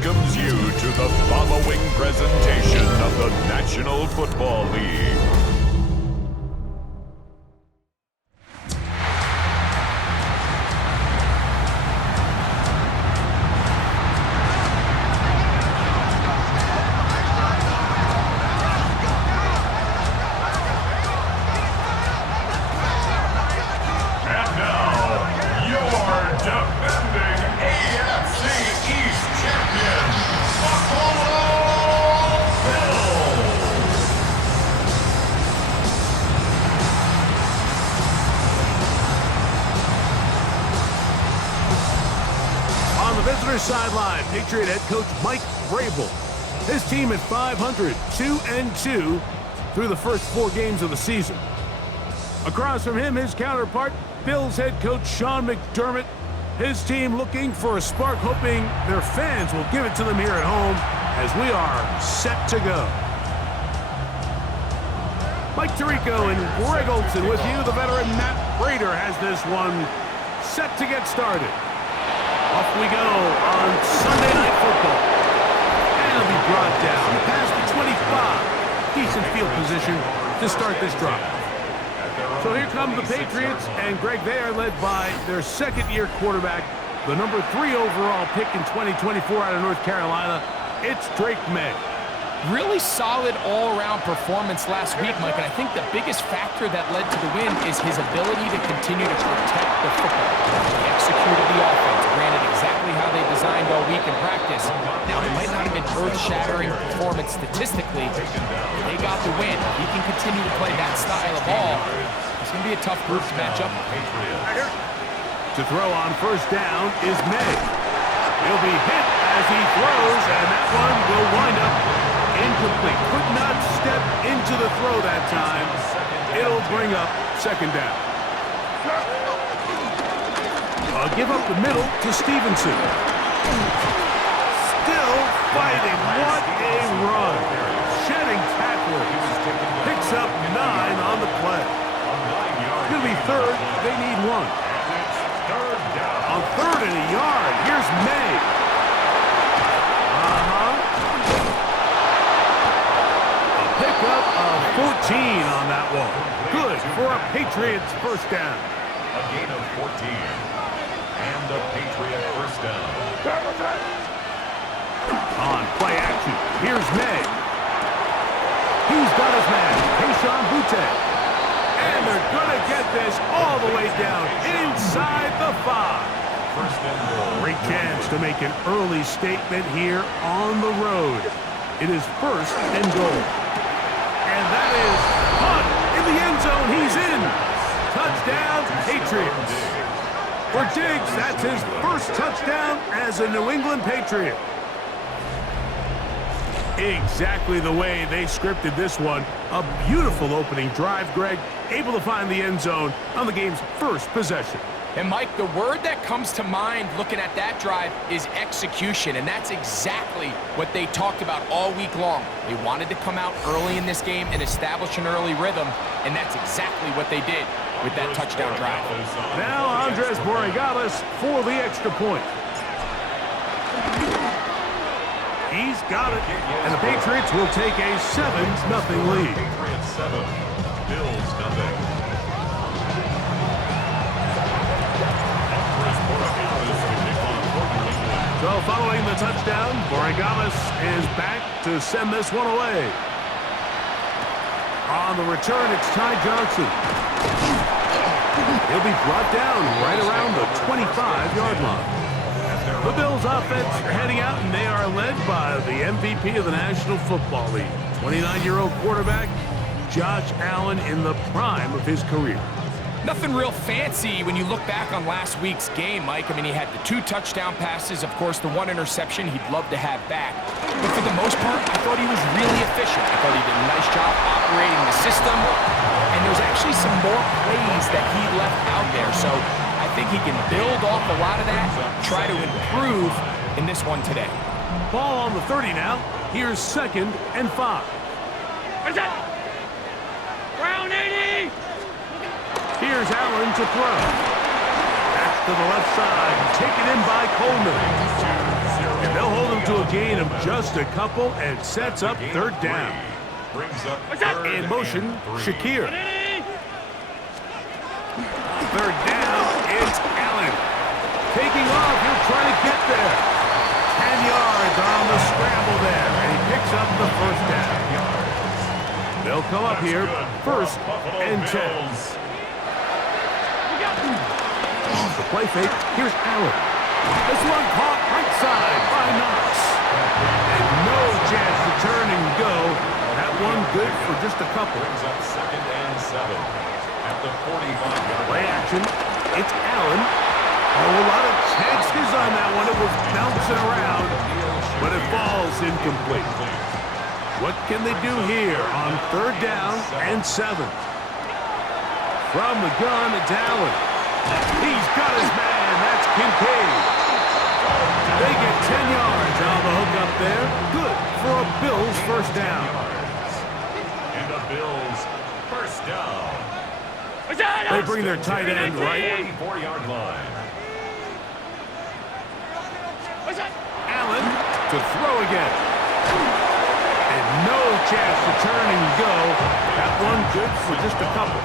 welcomes you to the following presentation of the National Football League. Sideline, Patriot head coach Mike Vrabel. His team at 500, 2-2 through the first 4 games of the season. Across from him, his counterpart, Bills head coach Sean McDermott. His team looking for a spark, hoping their fans will give it to them here at home as we are set to go. Mike Tirico and Greg Olson with you. The veteran Matt Prater has this one set to get started. Off we go on Sunday Night Football. And it'll be brought down past the 25. Decent field position to start this drive. So here come the Patriots, and Greg, they are led by their second-year quarterback, the number 3 overall pick in 2024 out of North Carolina. It's Drake Maye. Really solid all-around performance last week, Mike, and I think the biggest factor that led to the win is his ability to continue to protect the football. He executed the offense, ran it exactly how they designed all week in practice. Now, it might not have been earth-shattering performance statistically, but they got the win. If he can continue to play that style of ball, it's going to be a tough group to match up with. To throw on first down is Maye. He'll be hit as he throws, and that one will wind up incomplete. Could not step into the throw that time. It'll bring up second down. Give up the middle to Stevenson. Still fighting. What a run. Shedding tackles. Picks up 9 on the play. It'll be third. They need 1. On 3rd and a yard, here's Maye. Pickup of 14 on that one. Good for a Patriots first down. A gain of 14. And a Patriot first down. On play action, here's Maye. He's got his man, Keyshawn Boutte. And they're going to get this all the way down inside the 5. Great chance to make an early statement here on the road. It is first and goal. And that is punt in the end zone. He's in. Touchdown, Patriots. For Diggs, that's his first touchdown as a New England Patriot. Exactly the way they scripted this one. A beautiful opening drive, Greg. Able to find the end zone on the game's first possession. And, Mike, the word that comes to mind looking at that drive is execution, and that's exactly what they talked about all week long. They wanted to come out early in this game and establish an early rhythm, and that's exactly what they did with that touchdown drive. Now Andres Borregales for the extra point. He's got it, and the Patriots will take a 7-0 lead. Patriots 7, Bills nothing. So following the touchdown, Borregales is back to send this one away. On the return, it's Ty Johnson. He'll be brought down right around the 25-yard line. The Bills offense are heading out, and they are led by the MVP of the National Football League, 29-year-old quarterback Josh Allen in the prime of his career. Nothing real fancy when you look back on last week's game, Mike. I mean, he had the 2 touchdown passes, of course, the 1 interception he'd love to have back. But for the most part, I thought he was really efficient. I thought he did a nice job operating the system. And there's actually some more plays that he left out there. So I think he can build off a lot of that, try to improve in this one today. Ball on the 30 now. Here's 2nd and 5. What's that? Round 80! Here's Allen to throw. That's to the left side. Taken in by Coleman. And they'll hold him to a gain of just a couple and sets up third down. In motion, Shakir. Third down, it's Allen. Taking off, he'll try to get there. 10 yards on the scramble there, and he picks up the first down. They'll come up here, first and 10. Off the play fake, here's Allen. This one caught right side by Knox. And no chance to turn and go. That one good for just a couple. Brings up second and 7 at the 45-yard Play action. It's Allen. Oh, a lot of chances on that one. It was bouncing around, but it falls incomplete. What can they do here on third down and 7? From the gun, it's Allen. He's got his man. That's Kincaid. They get 10 yards on the hook up there. Good for a Bills first down. And the Bills first down. They bring their tight end right. 44-yard line. Allen to throw again. And no chance to turn and go. That one good for just a couple.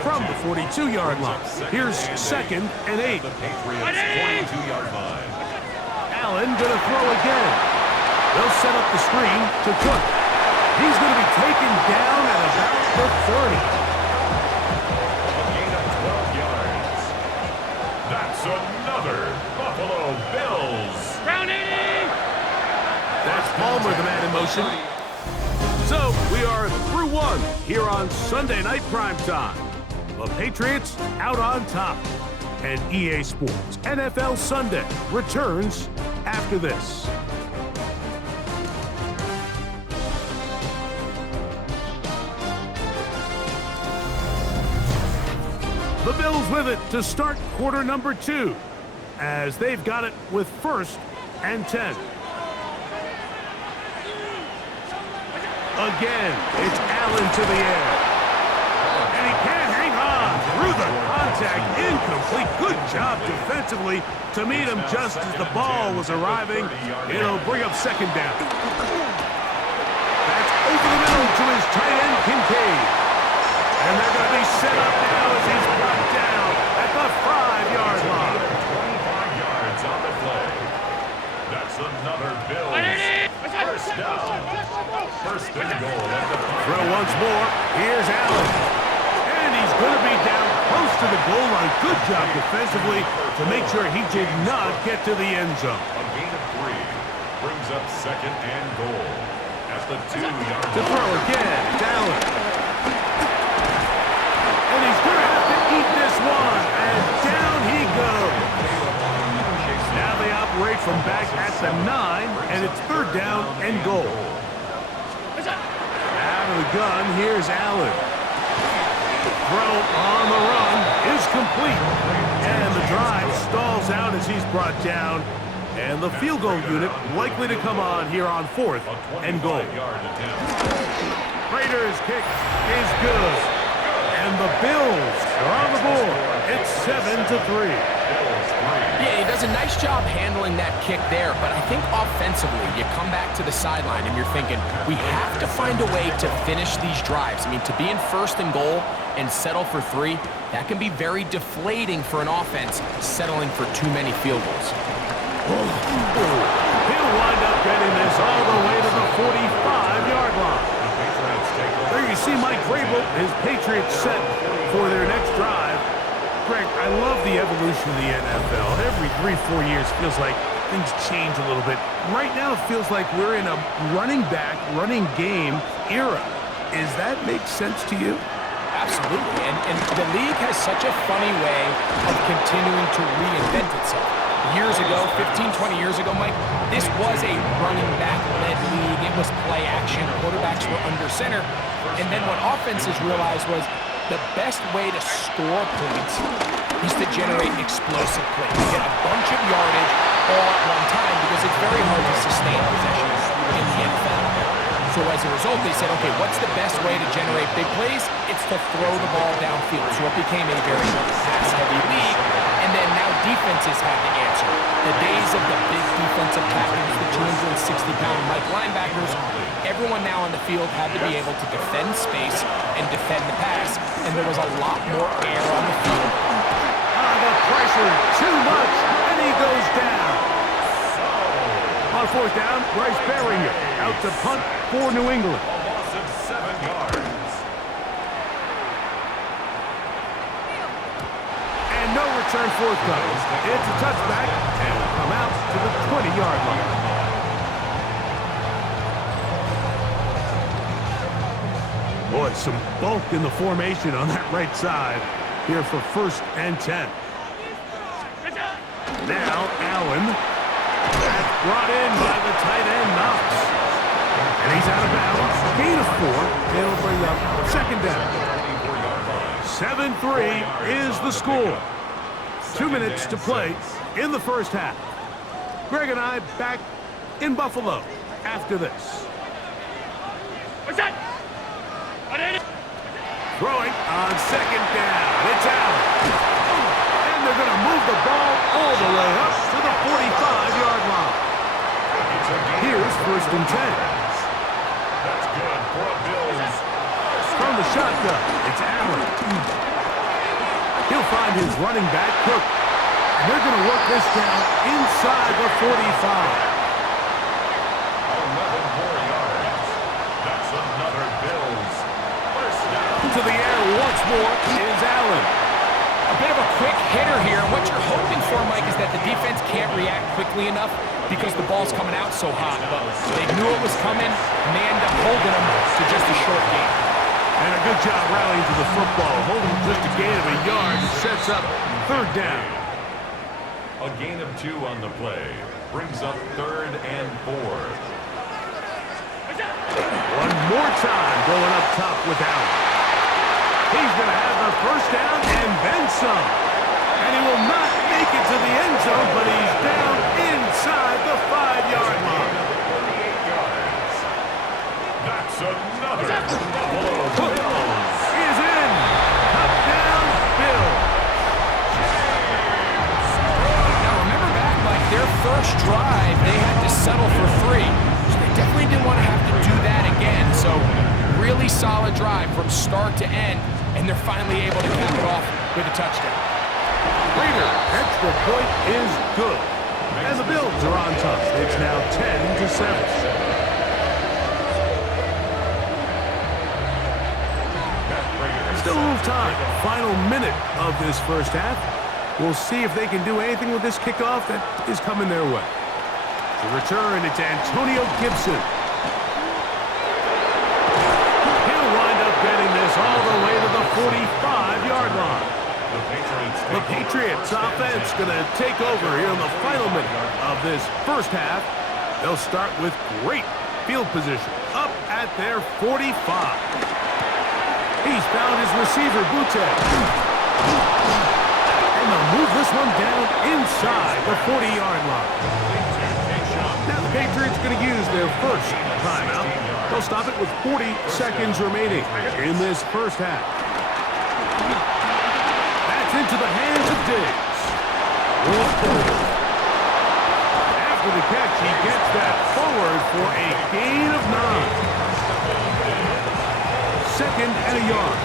From the 42-yard line. Here's second and 8. The Patriots 42-yard line. Allen gonna throw again. They'll set up the screen to Cook. He's gonna be taken down at about the 30. A gain of 12 yards. That's another Buffalo Bills. Round 80! That's Palmer, the man in motion. So we are through one here on Sunday Night Primetime. The Patriots out on top. And EA Sports NFL Sunday returns after this. The Bills with it to start quarter number 2, as they've got it with first and 10. Again, it's Allen to the air. And he can't hang on through the contact. Incomplete. Good job defensively to meet him just as the ball was arriving. It'll bring up second down. That's over the middle to his tight end, Kincaid. And they're going to be set up now as he's brought down at the 5-yard line. 25 yards on the play. That's another Bills first down. First and goal at the 5. Throw once more. Here's Allen. And he's going to be down close to the goal line. Good job defensively to make sure he did not get to the end zone. A gain of 3 brings up second and goal at the 2-yard To throw again, it's Allen. And he's going to have to eat this one. And down he goes. Now they operate from back at the 9, and it's third down and goal. Out of the gun, here's Allen. The throw on the run is complete. And the drive stalls out as he's brought down. And the field goal unit likely to come on here on fourth and goal. Raiders' kick is good. And the Bills are on the board. It's 7-3. Yeah, he does a nice job handling that kick there, but I think offensively, you come back to the sideline and you're thinking, we have to find a way to finish these drives. I mean, to be in first and goal and settle for 3, that can be very deflating for an offense, settling for too many field goals. He'll wind up getting this all the way to the 45-yard line. There you see Mike Vrabel, his Patriots set for their next drive. Greg, I love the evolution of the NFL. Every 3-4 years feels like things change a little bit. Right now it feels like we're in a running back, running game era. Does that make sense to you? Absolutely, and the league has such a funny way of continuing to reinvent itself. Years ago, 15, 20 years ago, Mike, this was a running back-led league. It was play action. Quarterbacks were under center. And then what offenses realized was the best way to score points is to generate explosive plays. Get a bunch of yardage all at one time because it's very hard to sustain possessions in the NFL. So as a result, they said, okay, what's the best way to generate big plays? It's to throw the ball downfield. So it became a very pass-heavy league. defenses had to answer. The days of the big defensive tackles, the 260-pound Mike linebackers, everyone now on the field had to be able to defend space and defend the pass, and there was a lot more air on the field. The pressure, too much, and he goes down. On fourth down, Bryce Berringer out to punt for New England. A loss of 7 yards. And no return forthcoming. It's a touchback, and will come out to the 20-yard line. Boy, some bulk in the formation on that right side here for 1st and 10. Now, Allen. That's brought in by the tight end, Knox. And he's out of bounds. Gain of 4. It'll bring up 2nd down. 7-3 is the score. 2 minutes to play in the first half. Greg and I back in Buffalo after this. Throwing on 2nd down. It's Allen. And they're going to move the ball all the way up to the 45-yard line. Here's 1st and 10. That's good for a Bills. From the shotgun, it's Allen. He'll find his running back, Cook. And they're going to work this down inside the 45. 11 more yards. That's another Bills. First down. To the air once more is Allen. A bit of a quick hitter here. What you're hoping for, Mike, is that the defense can't react quickly enough because the ball's coming out so hot. But they knew it was coming, and they end up holding them to just a short gain. And a good job rallying to the football. Holding just a gain of a yard sets up 3rd down. A gain of 2 on the play. Brings up 3rd and 4. One more time going up top with Allen. He's going to have the 1st down and then some. And he will not make it to the end zone, but he's down inside the 5-yard line. 38 yards. That's another Buffalo Bills. Is in. Touchdown, Bills. Now, remember back, Mike, their first drive, they had to settle for 3. So they definitely didn't want to have to do that again. So really solid drive from start to end, and they're finally able to cap it off with a touchdown. Later, extra point is good. And the Bills are on top. It's now 10-7. Still a little time. Final minute of this first half. We'll see if they can do anything with this kickoff that is coming their way. To return, it's Antonio Gibson. He'll wind up getting this all the way to the 45-yard line. The Patriots offense going to take over here in the final minute of this first half. They'll start with great field position up at their 45. He's found his receiver, Butte. And they'll move this one down inside the 40-yard line. Now the Patriots going to use their first timeout. They'll stop it with 40 seconds remaining in this first half. That's into the hands of Diggs. After the catch, he gets that forward for a gain of 9. 2nd and a yard.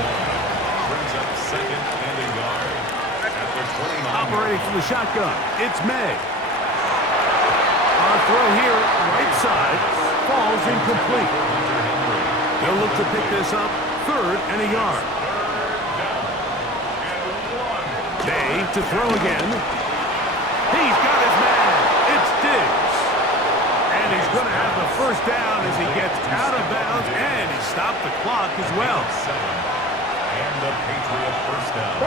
Brings up 2nd and a yard. After 29. Operating from the shotgun, it's Maye. On throw here, right side, falls incomplete. They'll look to pick this up, 3rd and a yard. Maye to throw again. He's got his man. It's Diggs. And he's going to have the 1st down as he gets out of bounds, and he stopped the clock as well. And the Patriot 1st down.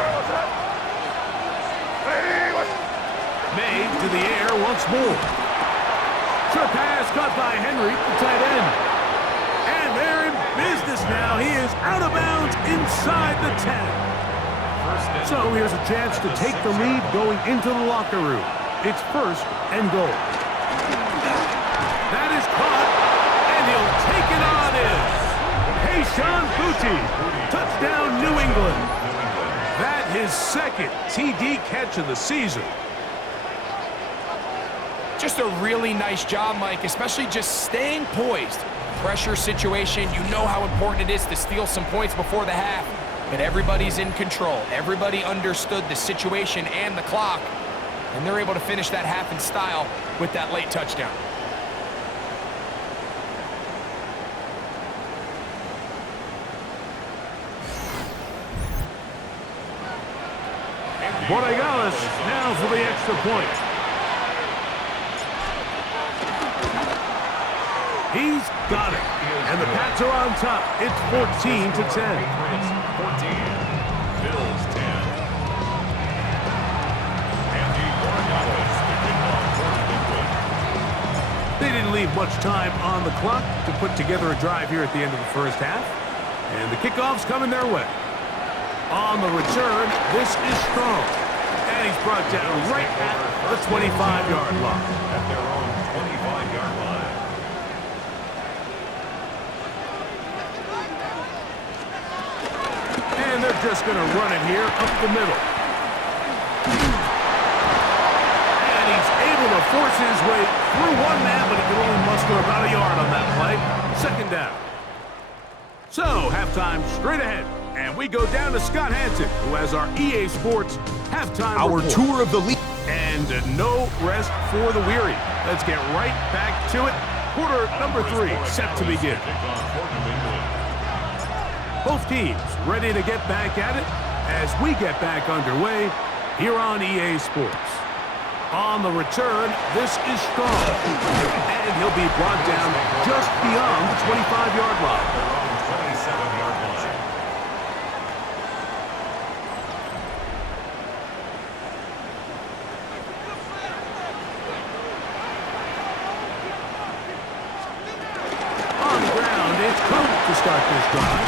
Maye to the air once more. Short pass caught by Henry, the tight end. And they're in business now. He is out of bounds inside the 10. So here's a chance to take the lead going into the locker room. It's 1st and goal. That is caught, and he'll take it on in. Payshawn Butte, touchdown New England. That his 2nd TD catch of the season. Just a really nice job, Mike, especially just staying poised. Pressure situation, you know how important it is to steal some points before the half, but everybody's in control. Everybody understood the situation and the clock, and they're able to finish that half in style with that late touchdown. Borregales now for the extra point. He's got it. And the Pats are on top. It's 14-10. Patriots 14, Bills 10. Andy Borregales picking off for the win. They didn't leave much time on the clock to put together a drive here at the end of the first half. And the kickoff's coming their way. On the return, this is strong. And he's brought down right at the 25-yard line. At their own 25-yard line. And they're just going to run it here up the middle. And he's able to force his way through one man, but he can only muster about a yard on that play. Second down. So, halftime straight ahead. And we go down to Scott Hansen, who has our EA Sports halftime Our report. tour of the league. And no rest for the weary. Let's get right back to it. Quarter number 3 set to begin. Both teams ready to get back at it as we get back underway here on EA Sports. On the return, this is strong. And he'll be brought down just beyond the 25-yard line. 27-yard line. To start this drive.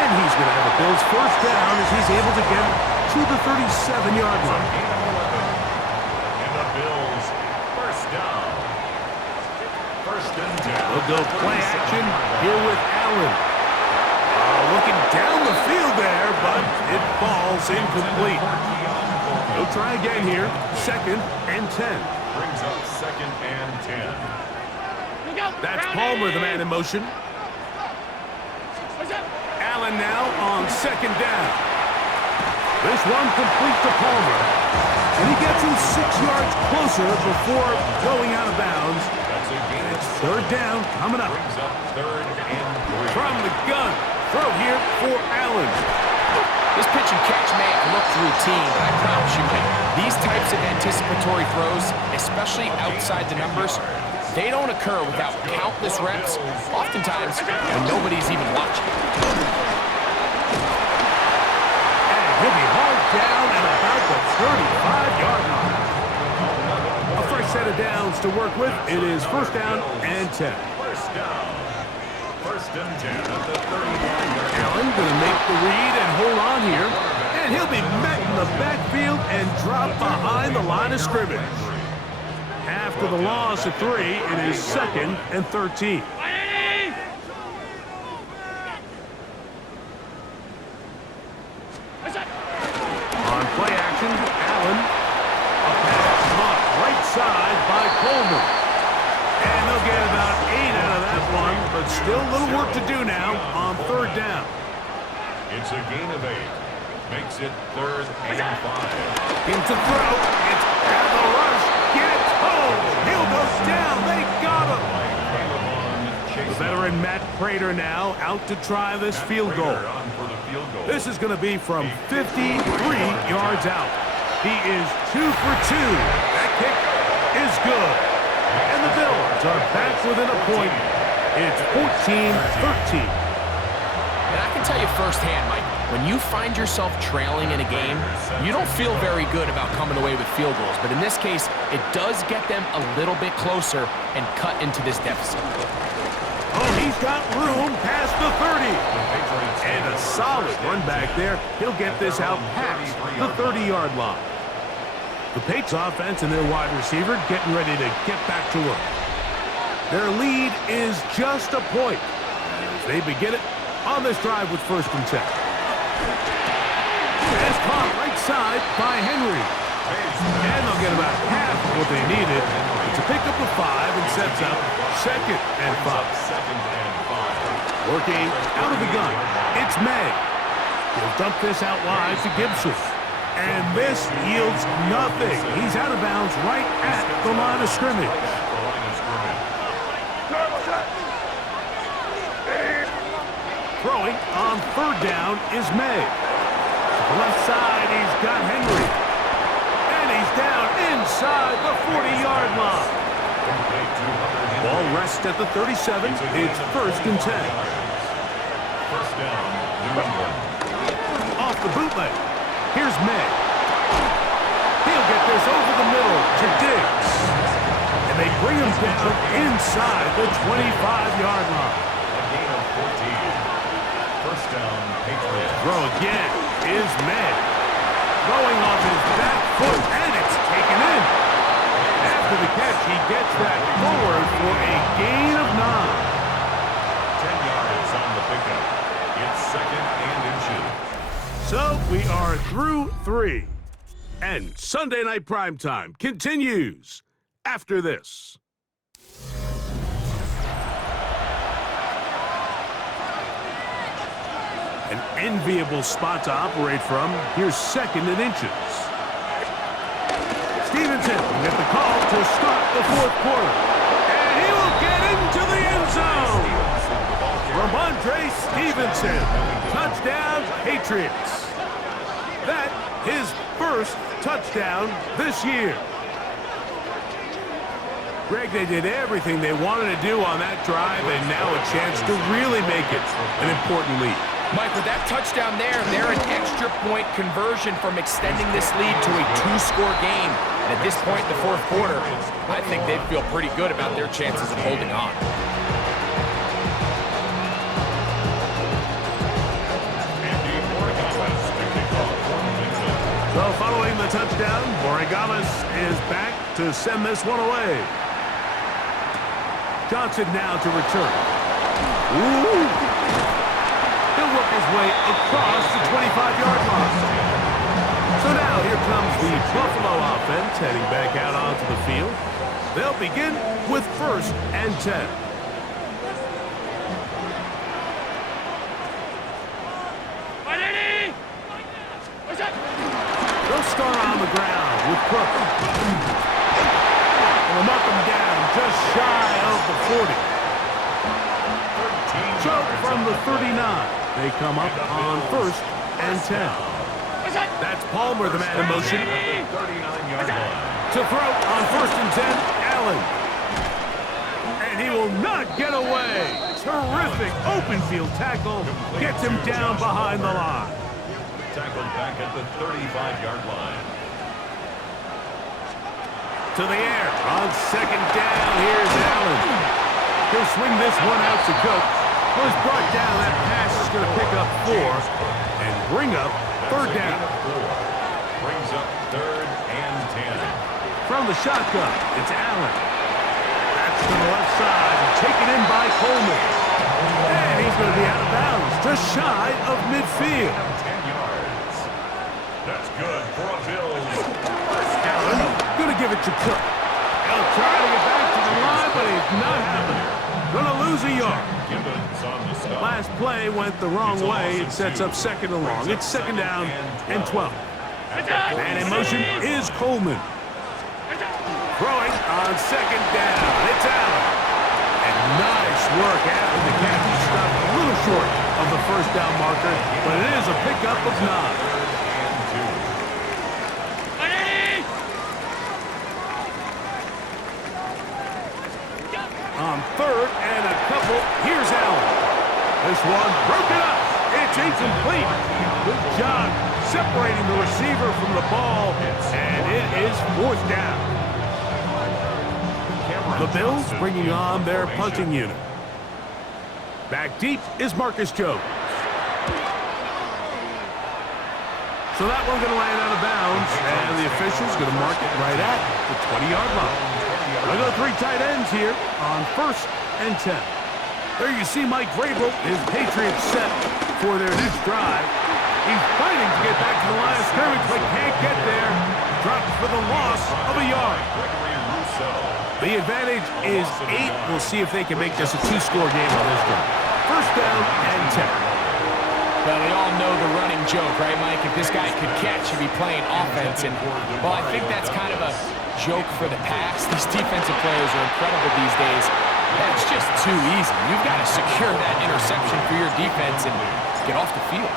And he's going to have a Bills first down as he's able to get to the 37-yard line. And the Bills first down. First and 10. We'll go play action here with Allen. Looking down the field there, but it falls incomplete. He'll try again here. Second and 10. Brings up second and 10. That's Palmer, the man in motion. Allen now on second down. This one complete to Palmer. And he gets him 6 yards closer before going out of bounds. That's a gain. It's third down coming up. Brings up third and 3. From the gun. Throw here for Allen. This pitch and catch may look routine, but I promise you, Mike, these types of anticipatory throws, especially outside the numbers, they don't occur without countless reps, oftentimes when nobody's even watching. And he'll be hauled down at about the 35-yard line. A fresh set of downs to work with. It is first down and 10. First down. First and 10 at the 35-yard line. Allen going to make the read and hold on here. And he'll be met in the backfield and drop behind the line of scrimmage. After the loss of 3, it is second and 13. On play action, Allen. A pass caught right side by Coleman. And they'll get about 8 out of that one, but still a little work to do now on third down. It's a gain of 8. Makes it third and 5. Into throw. It's out of the rush. Get it. Oh, Hill goes down. They got him. The veteran Matt Prater now out to try this field goal. This is going to be from 53 yards out. He is 2 for 2. That kick is good. And the Bills are back within a point. It's 14-13. And I can tell you firsthand, Mike, when you find yourself trailing in a game, you don't feel very good about coming away with field goals. But in this case, it does get them a little bit closer and cut into this deficit. Oh, he's got room past the 30. And a solid run back there. He'll get this out past the 30-yard line. The Patriots offense and their wide receiver getting ready to get back to work. Their lead is just a point as they begin it on this drive with first and 10. It's caught right side by Henry. And they'll get about half of what they needed. It's a pickup of 5 and sets up 2nd and 5. Working out of the gun, it's Maye. He'll dump this out wide to Gibson. And this yields nothing. He's out of bounds right at the line of scrimmage. Throwing on 3rd down is Maye. To the left side, he's got Henry. And he's down inside the 40-yard line. Ball rests at the 37. It's 1st and 10. First down, New England. Off the bootleg. Here's Maye. He'll get this over the middle to Diggs. And they bring him down inside the 25-yard line. A gain of 14. First down, Patriots. Throw again is Maye. Throwing off his back foot, and it's taken in. After the catch, he gets that forward for a gain of 9. 10 yards on the pickup. It's 2nd and inches. So we are through 3. And Sunday Night Primetime continues after this. An enviable spot to operate from. Here's 2nd and inches. Stevenson will get the call to start the 4th quarter. And he will get into the end zone. Ramondre Stevenson. Touchdown, Patriots. That his 1st touchdown this year. Greg, they did everything they wanted to do on that drive, and now a chance to really make it an important lead. Mike, with that touchdown there, they're an extra point conversion from extending this lead to a 2-score game. And at this point in the 4th quarter, I think they'd feel pretty good about their chances of holding on. So following the touchdown, Borregales is back to send this one away. Johnson now to return. Ooh. He'll work his way across the 25-yard line. So now here comes the Buffalo offense heading back out onto the field. They'll begin with 1st and 10. They'll start on the ground with Cook. They'll mark him down just shy of the 40. Choke from the 39. They come up on 1st and 10. That's Palmer, the man in motion. To throw on 1st and 10, Allen. And he will not get away. Terrific open field tackle. Gets him down behind the line. Tackled back at the 35-yard line. To the air on 2nd down. Here's Allen. He'll swing this one out to Cook. Was brought down. That pass is going to pick up 4 and bring up 3rd down. Brings up 3rd and 10. From the shotgun, it's Allen. That's to the left side, taken in by Coleman. And he's going to be out of bounds, just shy of midfield. 10 yards. That's good for a Bills. Allen going to give it to Cook. He'll try to get back to the line, but he's not happening. Going to lose a yard. Gibbons on the stop. Last play went the wrong way. It sets up 2nd and long. It's 2nd down and 12. And in motion is Coleman. Throwing on 2nd down. It's Allen. And nice work after the catch. He stopped a little short of the 1st down marker, but it is a pickup of 9. On 3rd and a couple, here's Allen. This one broken up. It's incomplete. Good job separating the receiver from the ball, and it is 4th down. The Bills bringing on their punting unit. Back deep is Marcus Jones. So that one going to land out of bounds, and the official's going to mark it right at the 20-yard line. We'll go 3 tight ends here on 1st and 10. There you see Mike Vrabel, his Patriots set for their next drive. He's fighting to get back to the line of scrimmage, but can't get there. Dropped for the loss of a yard. The advantage is 8. We'll see if they can make this a 2-score game on this drive. First down and 10. Well, we all know the running joke, right, Mike? If this guy could catch, he'd be playing offense. And, well, I think that's kind of a joke for the past. These defensive players are incredible these days. That's just too easy. You've got to secure that interception for your defense and get off the field.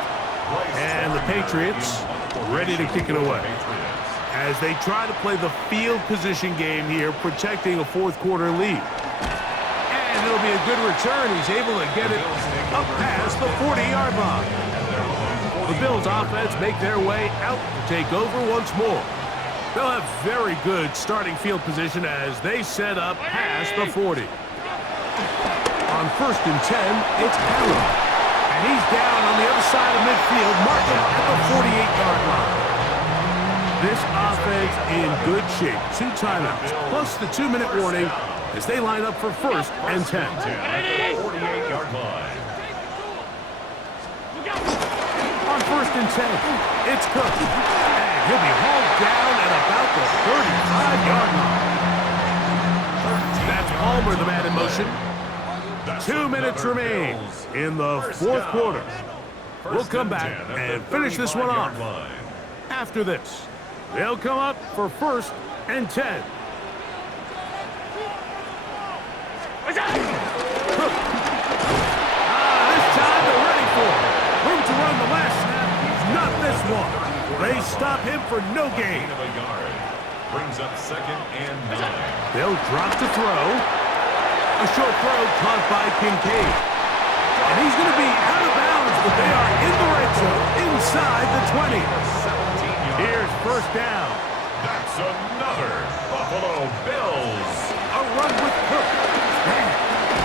And the Patriots ready to kick it away as they try to play the field position game here, protecting a fourth-quarter lead. And it'll be a good return. He's able to get it up past the 40-yard line. The Bills offense make their way out to take over once more. They'll have very good starting field position as they set up past the 40. On first and 10, it's Allen. And he's down on the other side of midfield, marking at the 48-yard line. This offense in good shape. 2 timeouts, plus the 2-minute warning as they line up for first and 10. At the 48-yard line. On first and 10, it's Cook. And he'll be hauled down at about the 35-yard line. That's Palmer, the man in motion. 2 minutes remain in the fourth quarter. We'll come back and finish this one off. After this, they'll come up for first and 10. Cook. This time they're ready for it. Room to run the last snap. Not this one. They stop him for no gain. Brings up second and 9. They'll drop to throw. A short throw caught by Kincaid. And he's going to be out of bounds, but they are in the red zone inside the 20. Here's first down. That's another Buffalo Bills. A run with Cook.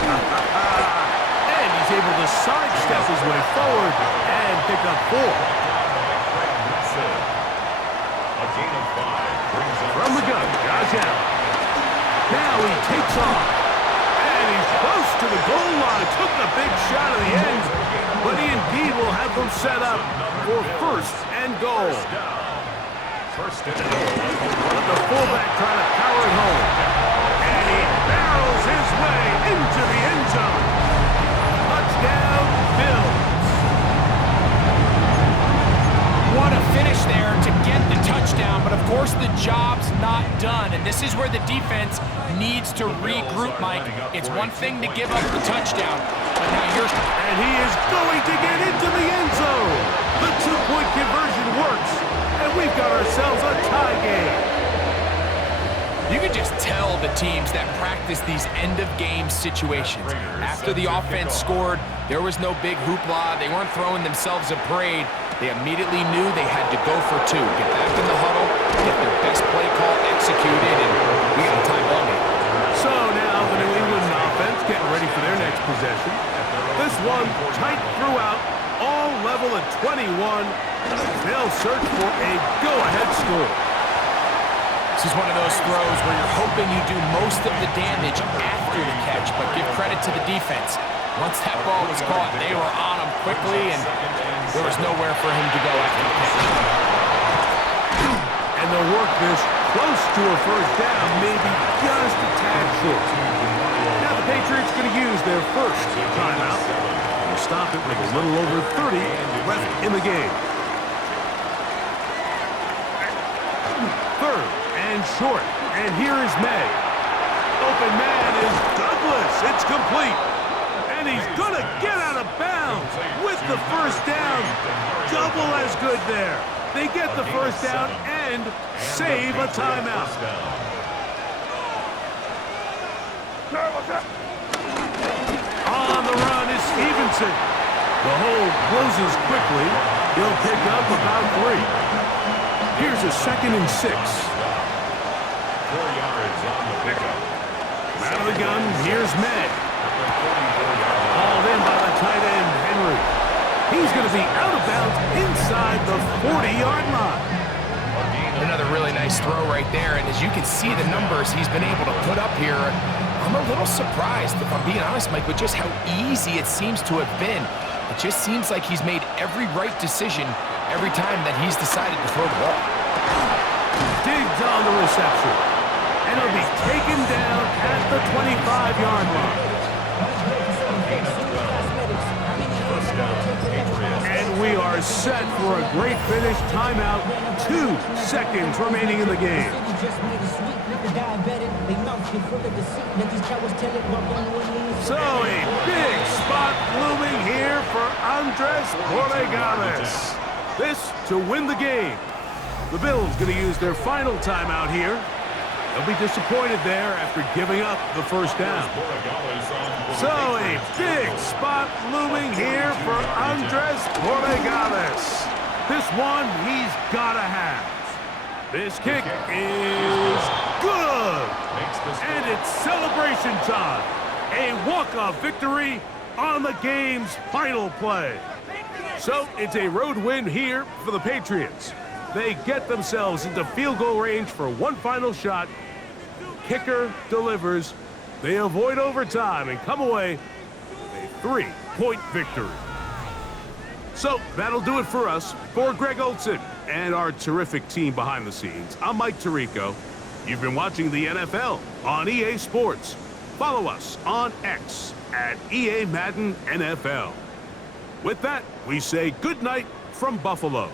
And he's able to sidestep his way forward and pick up 4. A gain of 5 brings up From the gun, Josh Allen. Now he takes off. And he's close to the goal line. Took the big shot at the end. But he indeed will have them set up for first and goal. First and goal. But the fullback trying to power it home. And he barrels his way into the end zone. Touchdown, Bills. What a finish there to get the touchdown, but of course the job's not done, and this is where the defense needs to regroup, Mike. It's one thing to give up the touchdown, but now you're... And he is going to get into the end zone. The 2-point conversion works, and we've got ourselves a tie game. You can just tell the teams that practice these end-of-game situations. After the offense scored, there was no big hoopla. They weren't throwing themselves a parade. They immediately knew they had to go for 2. Get back in the huddle, get their best play call executed, and we got a time ball game. So now the New England offense getting ready for their next possession. This one tight throughout, all level at 21. They'll search for a go-ahead score. This is one of those throws where you're hoping you do most of the damage after the catch, but give credit to the defense. Once that ball was caught, they were on him quickly, and there was nowhere for him to go after the catch. And they'll work this close to a first down, maybe just a tad short. Now the Patriots going to use their first timeout and stop it with a little over 30 left in the game. Third and short, and here is Maye. Open man is Douglas. It's complete. And he's going to get out of bounds with the first down. Double as good there. They get the first down and save a timeout. On the run is Stevenson. The hole closes quickly. He'll pick up about 3. Here's a 2nd and 6. 4 yards on the pickup. Out of the gun, here's Maye. Hauled in by the tight end, Henry. He's going to be out of bounds inside the 40-yard line. Another really nice throw right there, and as you can see the numbers he's been able to put up here, I'm a little surprised, if I'm being honest, Mike, with just how easy it seems to have been. It just seems like he's made every right decision every time that he's decided to throw the ball. Diggs Diggs on the reception. And he'll be taken down at the 25-yard line. First down, Patriots. And we are set for a great finish. Timeout. 2 seconds remaining in the game. So a big spot looming here for Andres Borregales. This to win the game. The Bills going to use their final timeout here. They'll be disappointed there after giving up the first down. So a big spot looming here for Andres Borregales. This one he's got to have. This kick is good. And it's celebration time. A walk-off victory on the game's final play. So it's a road win here for the Patriots. They get themselves into field goal range for one final shot. Kicker delivers. They avoid overtime and come away with a 3-point victory. So that'll do it for us. For Greg Olson and our terrific team behind the scenes, I'm Mike Tirico. You've been watching the NFL on EA Sports. Follow us on X at EA Madden NFL. With that, we say good night from Buffalo.